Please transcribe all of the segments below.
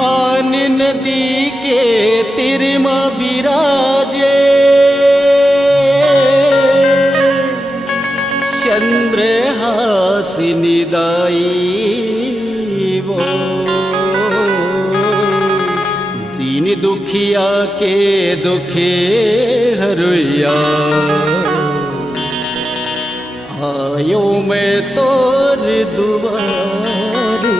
मान नदी के तीर में बिराजे चंद्रहासिनी दाई वो दीन दुखिया के दुखे हरुया आयो मैं तोर दुआरे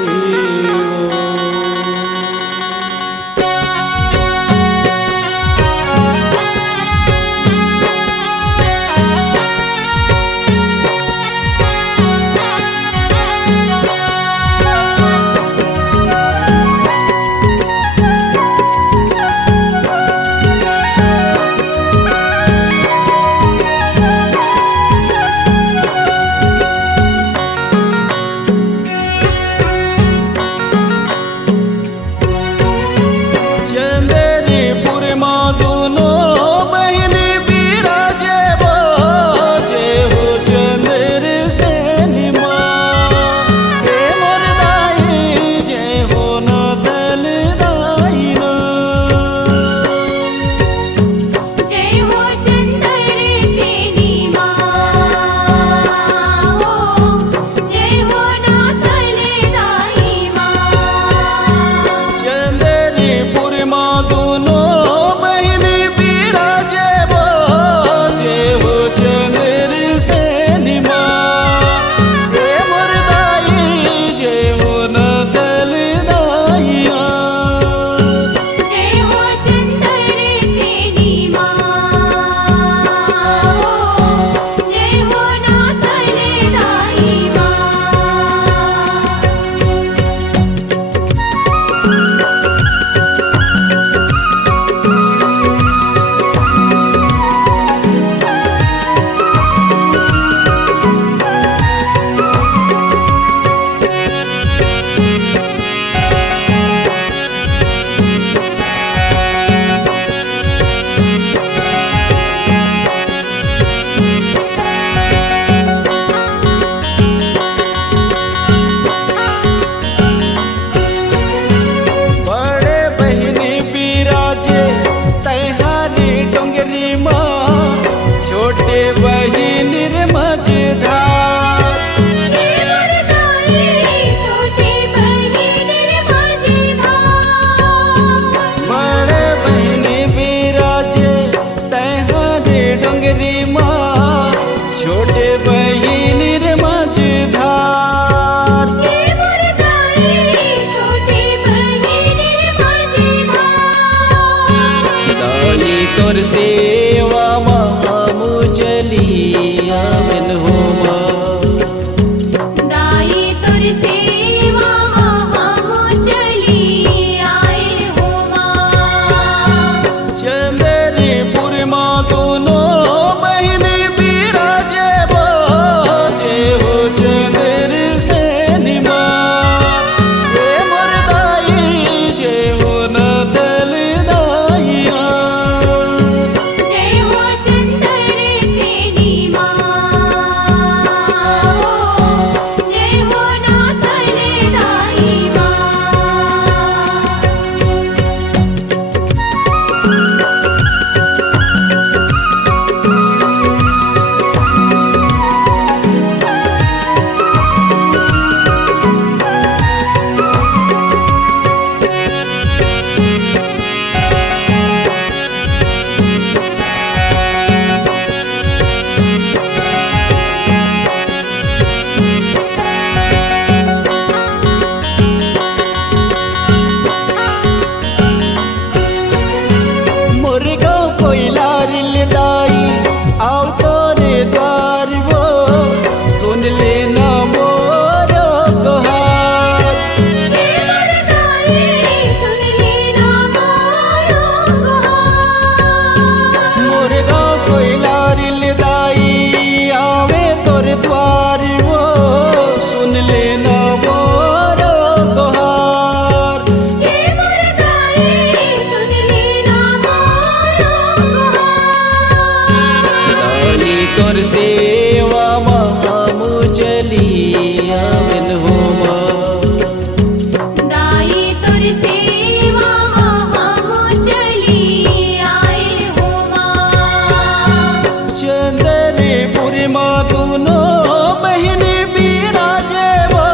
मोरी माँ दोनों बहनी बिराजे वो,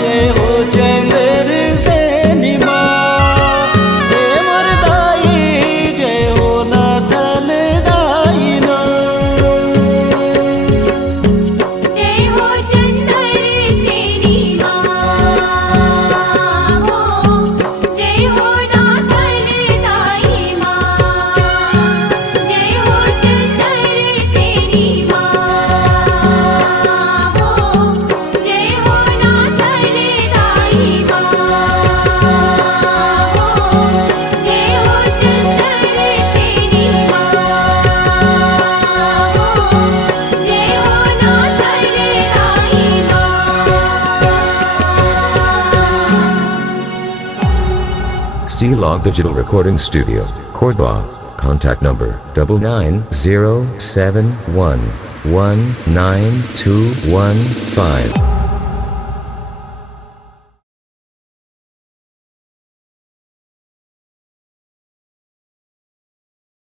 जय हो चंद्र सेनी माँ। हे मरदाई जय हो ना थल दाई ना। जय हो चंद्र सेनी माँ हो, जय हो नाथल दाई माँ। जय हो चंद्र सेनी माँ हो, जय हो नाथल दाई माँ हो, जय हो चंद्र सेनी माँ हो, जय हो नाथल दाई माँ। C-Log Digital Recording Studio, Cordoba. Contact number 99071192115.